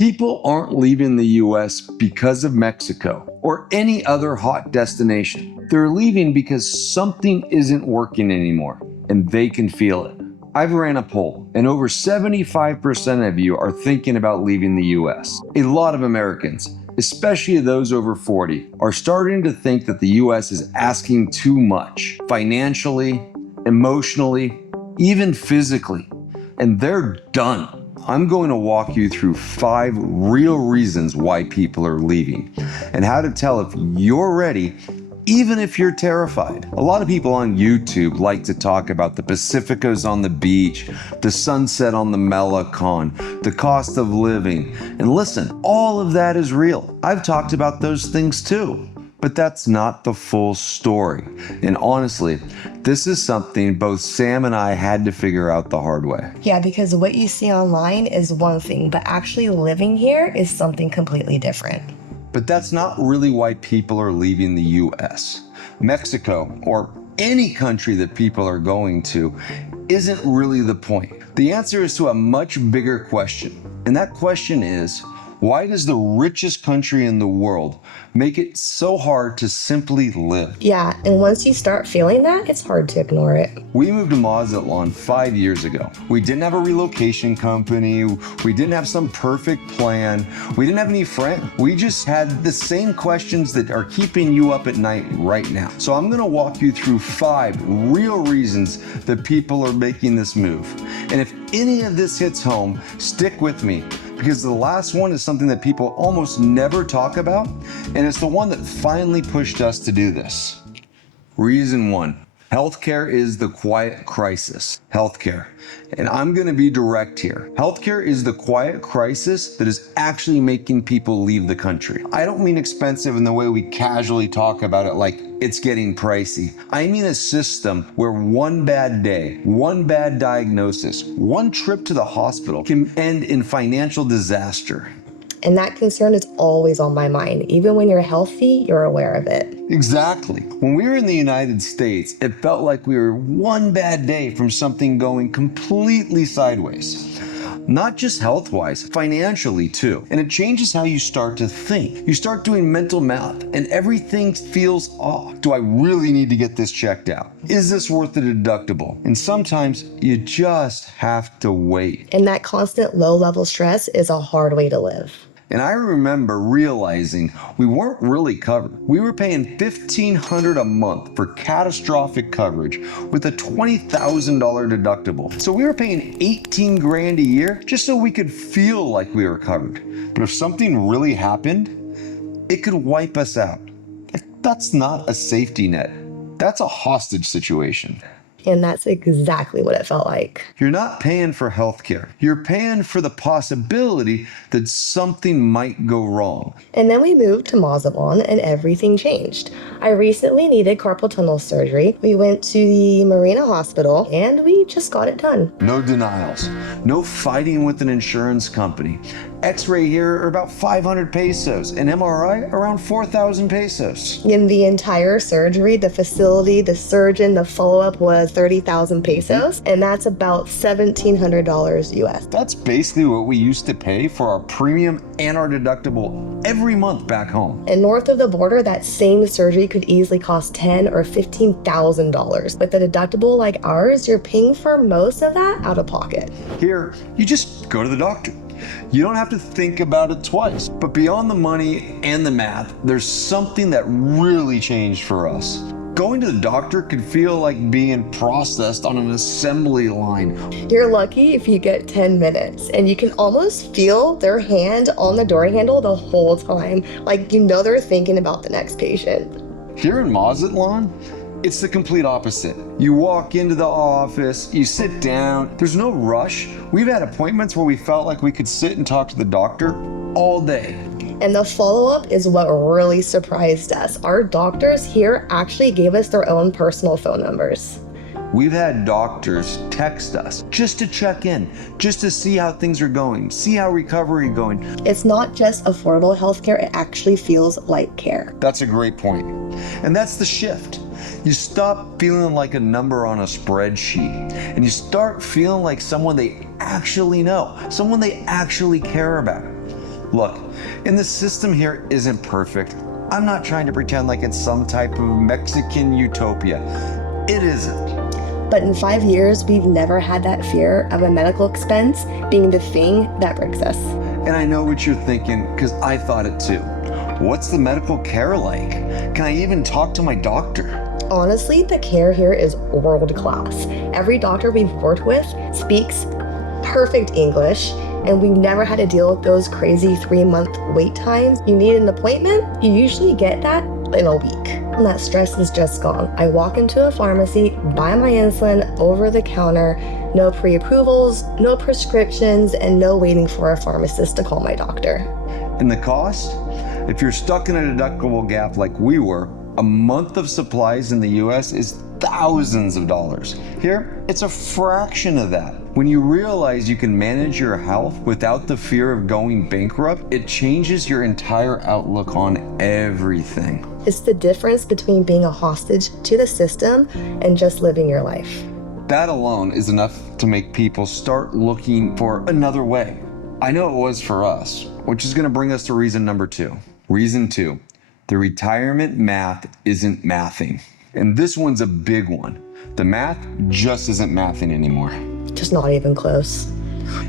People aren't leaving the US because of Mexico or any other hot destination. They're leaving because something isn't working anymore, and they can feel it. I've ran a poll, and over 75% of you are thinking about leaving the US. A lot of Americans, especially those over 40, are starting to think that the US is asking too much, financially, emotionally, even physically, and they're done. I'm going to walk you through 5 real reasons why people are leaving, and how to tell if you're ready, even if you're terrified. A lot of people on YouTube like to talk about the Pacificos on the beach, the sunset on the Malecon, the cost of living. And listen, all of that is real. I've talked about those things too. But that's not the full story. And honestly, this is something both Sam and I had to figure out the hard way. Yeah, because what you see online is one thing, but actually living here is something completely different. But that's not really why people are leaving the US. Mexico, or any country that people are going to, isn't really the point. The answer is to a much bigger question. And that question is, why does the richest country in the world make it so hard to simply live? Yeah, and once you start feeling that, it's hard to ignore it. We moved to Mazatlan 5 years ago. We didn't have a relocation company. We didn't have some perfect plan. We didn't have any friends. We just had the same questions that are keeping you up at night right now. So I'm gonna walk you through 5 real reasons that people are making this move. And if any of this hits home, stick with me, because the last one is something that people almost never talk about, and it's the one that finally pushed us to do this. Reason 1. Healthcare is the quiet crisis. Healthcare. And I'm going to be direct here. Healthcare is the quiet crisis that is actually making people leave the country. I don't mean expensive in the way we casually talk about it like it's getting pricey. I mean a system where one bad day, one bad diagnosis, one trip to the hospital can end in financial disaster. And that concern is always on my mind. Even when you're healthy, you're aware of it. Exactly. When we were in the United States, it felt like we were one bad day from something going completely sideways. Not just health-wise, financially too. And it changes how you start to think. You start doing mental math and everything feels off. Do I really need to get this checked out? Is this worth the deductible? And sometimes you just have to wait. And that constant low-level stress is a hard way to live. And I remember realizing we weren't really covered. We were paying $1,500 a month for catastrophic coverage with a $20,000 deductible. So we were paying $18 grand a year just so we could feel like we were covered. But if something really happened, it could wipe us out. That's not a safety net. That's a hostage situation. And that's exactly what it felt like. You're not paying for healthcare. You're paying for the possibility that something might go wrong. And then we moved to Mazatlan and everything changed. I recently needed carpal tunnel surgery. We went to the Marina Hospital and we just got it done. No denials. No fighting with an insurance company. X-ray here are about 500 pesos. An MRI around 4,000 pesos. In the entire surgery, the facility, the surgeon, the follow-up was 30,000 pesos, and that's about $1,700 US. That's basically what we used to pay for our premium and our deductible every month back home. And north of the border, that same surgery could easily cost $10,000 or $15,000. With a deductible like ours, you're paying for most of that out of pocket. Here, you just go to the doctor. You don't have to think about it twice. But beyond the money and the math, there's something that really changed for us. Going to the doctor could feel like being processed on an assembly line. You're lucky if you get 10 minutes, and you can almost feel their hand on the door handle the whole time. Like, you know they're thinking about the next patient. Here in Mazatlan, it's the complete opposite. You walk into the office, you sit down, there's no rush. We've had appointments where we felt like we could sit and talk to the doctor all day. And the follow-up is what really surprised us. Our doctors here actually gave us their own personal phone numbers. We've had doctors text us just to check in, just to see how things are going, see how recovery is going. It's not just affordable healthcare, it actually feels like care. That's a great point. And that's the shift. You stop feeling like a number on a spreadsheet, and you start feeling like someone they actually know, someone they actually care about. Look, and the system here isn't perfect. I'm not trying to pretend like it's some type of Mexican utopia. It isn't. But in 5 years, we've never had that fear of a medical expense being the thing that breaks us. And I know what you're thinking, because I thought it too. What's the medical care like? Can I even talk to my doctor? Honestly, the care here is world class. Every doctor we've worked with speaks perfect English, and we've never had to deal with those crazy 3-month wait times. You need an appointment, you usually get that in a week. And that stress is just gone. I walk into a pharmacy, buy my insulin over the counter, no pre-approvals, no prescriptions, and no waiting for a pharmacist to call my doctor. And the cost? If you're stuck in a deductible gap like we were, a month of supplies in the US is thousands of dollars. Here, it's a fraction of that. When you realize you can manage your health without the fear of going bankrupt, it changes your entire outlook on everything. It's the difference between being a hostage to the system and just living your life. That alone is enough to make people start looking for another way. I know it was for us, which is going to bring us to reason number 2. Reason 2, the retirement math isn't mathing. And this one's a big one. The math just isn't mathing anymore. Just not even close.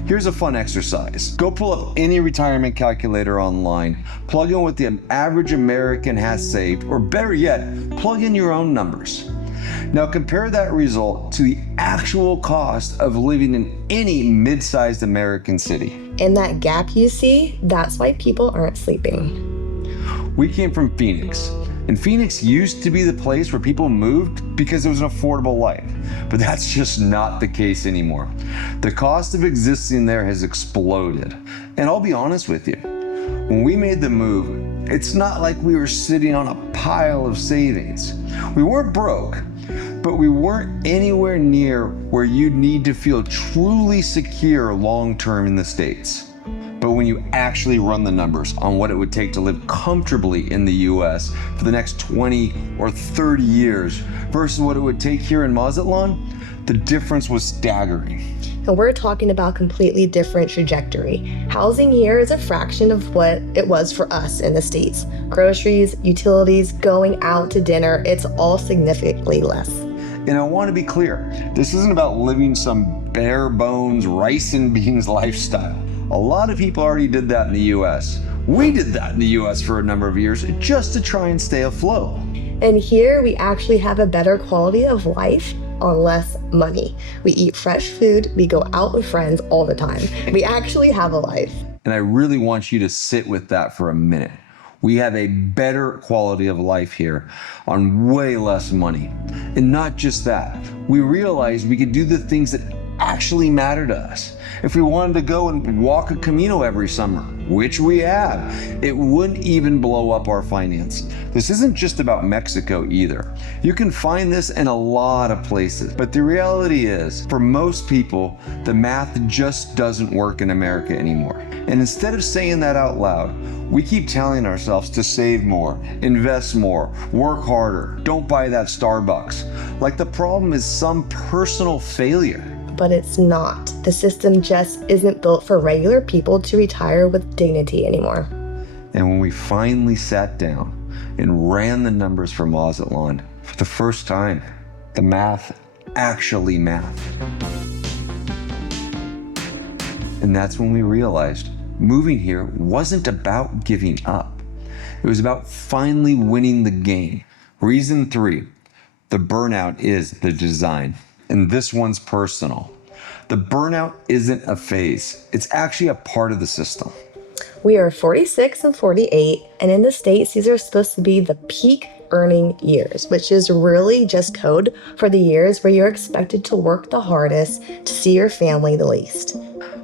Here's a fun exercise. Go pull up any retirement calculator online, plug in what the average American has saved, or better yet, plug in your own numbers. Now compare that result to the actual cost of living in any mid-sized American city. And that gap you see, that's why people aren't sleeping. We came from Phoenix, and Phoenix used to be the place where people moved because it was an affordable life, but that's just not the case anymore. The cost of existing there has exploded, and I'll be honest with you, when we made the move, it's not like we were sitting on a pile of savings. We weren't broke, but we weren't anywhere near where you'd need to feel truly secure long-term in the States. But when you actually run the numbers on what it would take to live comfortably in the US for the next 20 or 30 years versus what it would take here in Mazatlan, the difference was staggering. And we're talking about completely different trajectory. Housing here is a fraction of what it was for us in the States. Groceries, utilities, going out to dinner, it's all significantly less. And I want to be clear, this isn't about living some bare bones rice and beans lifestyle. A lot of people already did that in the US. We did that in the US for a number of years just to try and stay afloat. And here we actually have a better quality of life on less money. We eat fresh food, we go out with friends all the time. We actually have a life. And I really want you to sit with that for a minute. We have a better quality of life here on way less money. And not just that, we realized we could do the things that actually matter to us. If we wanted to go and walk a Camino every summer, which we have, it wouldn't even blow up our finances. This isn't just about Mexico either. You can find this in a lot of places, but the reality is, for most people, the math just doesn't work in America anymore. And instead of saying that out loud, we keep telling ourselves to save more, invest more, work harder, don't buy that Starbucks. Like the problem is some personal failure. But it's not. The system just isn't built for regular people to retire with dignity anymore. And when we finally sat down and ran the numbers for Mazatlan, for the first time, the math actually mathed. And that's when we realized moving here wasn't about giving up. It was about finally winning the game. Reason 3, the burnout is the design. And this one's personal. The burnout isn't a phase. It's actually a part of the system. We are 46 and 48, and in the States, these are supposed to be the peak earning years, which is really just code for the years where you're expected to work the hardest to see your family the least.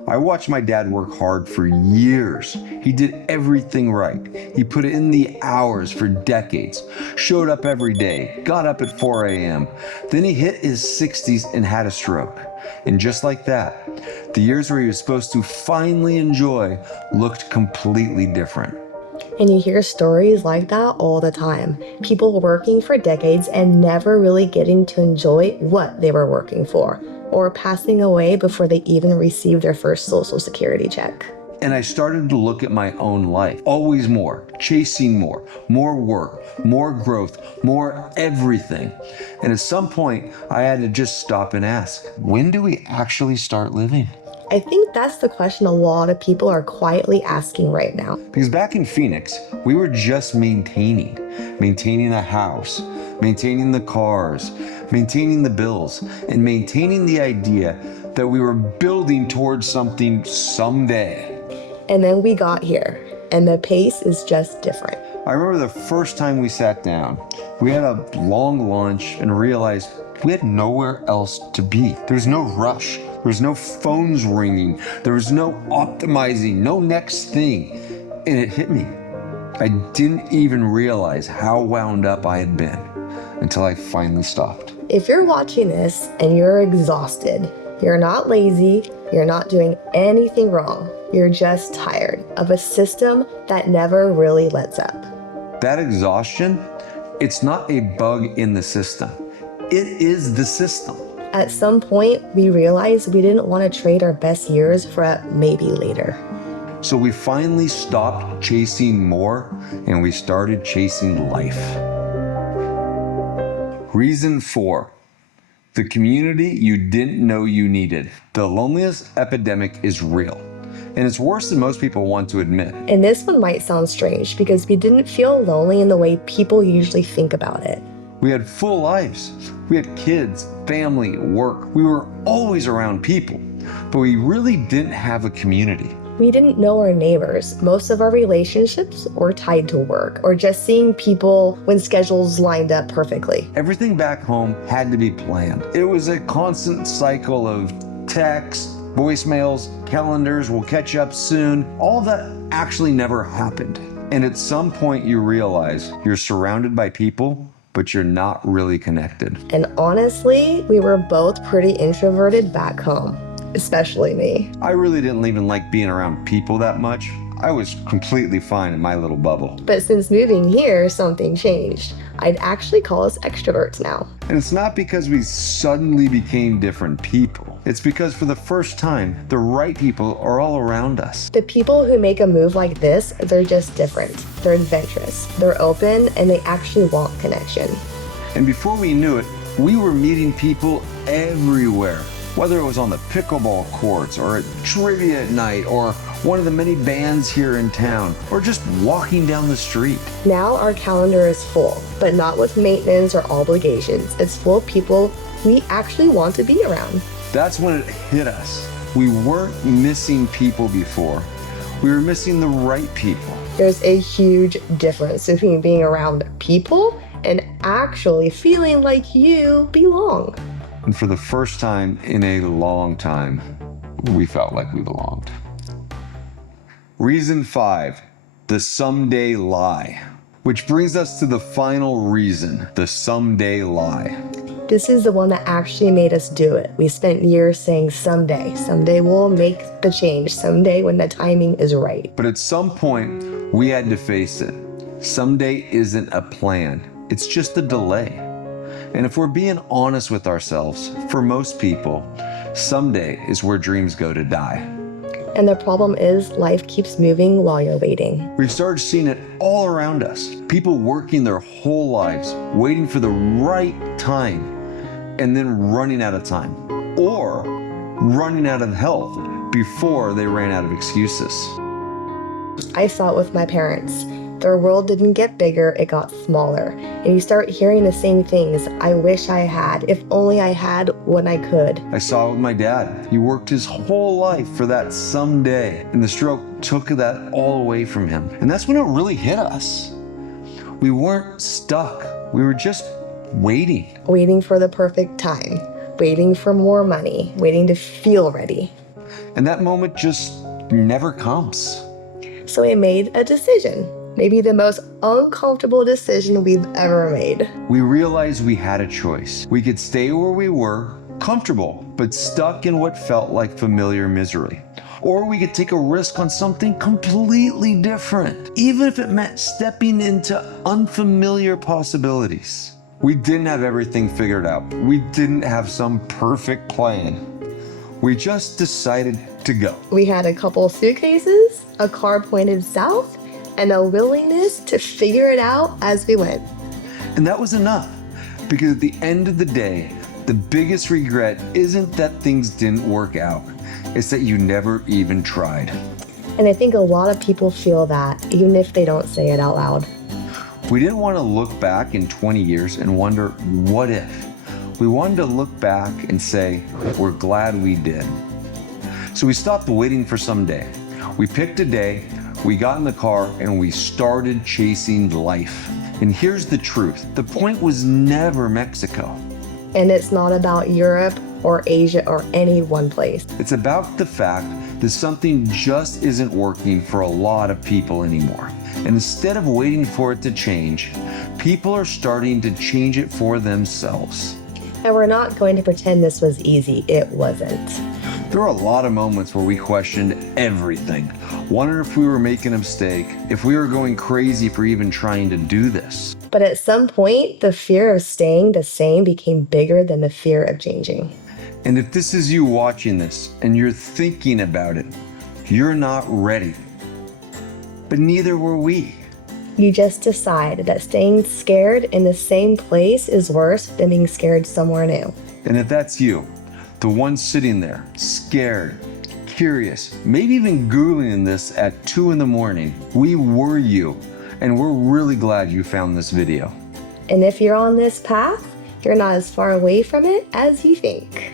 I watched my dad work hard for years. He did everything right. He put in the hours for decades, showed up every day, got up at 4 a.m. Then he hit his 60s and had a stroke. And just like that, the years where he was supposed to finally enjoy looked completely different. And you hear stories like that all the time. People working for decades and never really getting to enjoy what they were working for, or passing away before they even received their first Social Security check. And I started to look at my own life. Always more, chasing more work, more growth, more everything. And at some point, I had to just stop and ask, when do we actually start living? I think that's the question a lot of people are quietly asking right now. Because back in Phoenix, we were just maintaining the house, maintaining the cars, maintaining the bills, and maintaining the idea that we were building towards something someday. And then we got here, and the pace is just different. I remember the first time we sat down, we had a long lunch and realized we had nowhere else to be. There's no rush. There's no phones ringing. There was no optimizing, no next thing. And it hit me. I didn't even realize how wound up I had been until I finally stopped. If you're watching this and you're exhausted, you're not lazy, you're not doing anything wrong. You're just tired of a system that never really lets up. That exhaustion, it's not a bug in the system. It is the system. At some point, we realized we didn't want to trade our best years for a maybe later. So we finally stopped chasing more and we started chasing life. Reason 4. The community you didn't know you needed. The loneliness epidemic is real. And it's worse than most people want to admit. And this one might sound strange because we didn't feel lonely in the way people usually think about it. We had full lives. We had kids, family, work. We were always around people, but we really didn't have a community. We didn't know our neighbors. Most of our relationships were tied to work or just seeing people when schedules lined up perfectly. Everything back home had to be planned. It was a constant cycle of texts, voicemails, calendars, we'll catch up soon. All that actually never happened. And at some point you realize you're surrounded by people, but you're not really connected. And honestly, we were both pretty introverted back home, especially me. I really didn't even like being around people that much. I was completely fine in my little bubble. But since moving here, something changed. I'd actually call us extroverts now. And it's not because we suddenly became different people. It's because for the first time, the right people are all around us. The people who make a move like this, they're just different. They're adventurous, they're open, and they actually want connection. And before we knew it, we were meeting people everywhere. Whether it was on the pickleball courts or at trivia at night or one of the many bands here in town or just walking down the street. Now our calendar is full, but not with maintenance or obligations. It's full of people we actually want to be around. That's when it hit us. We weren't missing people before. We were missing the right people. There's a huge difference between being around people and actually feeling like you belong. And for the first time in a long time, we felt like we belonged. Reason 5, the someday lie. Which brings us to the final reason, the someday lie. This is the one that actually made us do it. We spent years saying someday we'll make the change, someday when the timing is right. But at some point, we had to face it. Someday isn't a plan, it's just a delay. And if we're being honest with ourselves, for most people, someday is where dreams go to die. And the problem is life keeps moving while you're waiting. We've started seeing it all around us. People working their whole lives, waiting for the right time, and then running out of time. Or running out of health before they ran out of excuses. I saw it with my parents. Their world didn't get bigger, it got smaller. And you start hearing the same things. I wish I had, if only I had when I could. I saw it with my dad. He worked his whole life for that someday, and the stroke took that all away from him. And that's when it really hit us. We weren't stuck. We were just waiting. Waiting for the perfect time. Waiting for more money. Waiting to feel ready. And that moment just never comes. So we made a decision. Maybe the most uncomfortable decision we've ever made. We realized we had a choice. We could stay where we were, comfortable, but stuck in what felt like familiar misery. Or we could take a risk on something completely different, even if it meant stepping into unfamiliar possibilities. We didn't have everything figured out. We didn't have some perfect plan. We just decided to go. We had a couple suitcases, a car pointed south, and a willingness to figure it out as we went. And that was enough, because at the end of the day, the biggest regret isn't that things didn't work out. It's that you never even tried. And I think a lot of people feel that, even if they don't say it out loud. We didn't want to look back in 20 years and wonder, what if? We wanted to look back and say, we're glad we did. So we stopped waiting for someday. We picked a day, we got in the car, and we started chasing life. And here's the truth. The point was never Mexico. And it's not about Europe or Asia or any one place. It's about the fact that something just isn't working for a lot of people anymore. And instead of waiting for it to change, people are starting to change it for themselves. And we're not going to pretend this was easy. It wasn't. There were a lot of moments where we questioned everything. Wondered if we were making a mistake, if we were going crazy for even trying to do this. But at some point, the fear of staying the same became bigger than the fear of changing. And if this is you watching this and you're thinking about it, you're not ready. But neither were we. You just decide that staying scared in the same place is worse than being scared somewhere new. And if that's you, the one sitting there, scared, curious, maybe even Googling this at 2 a.m, we were you. And we're really glad you found this video. And if you're on this path, you're not as far away from it as you think.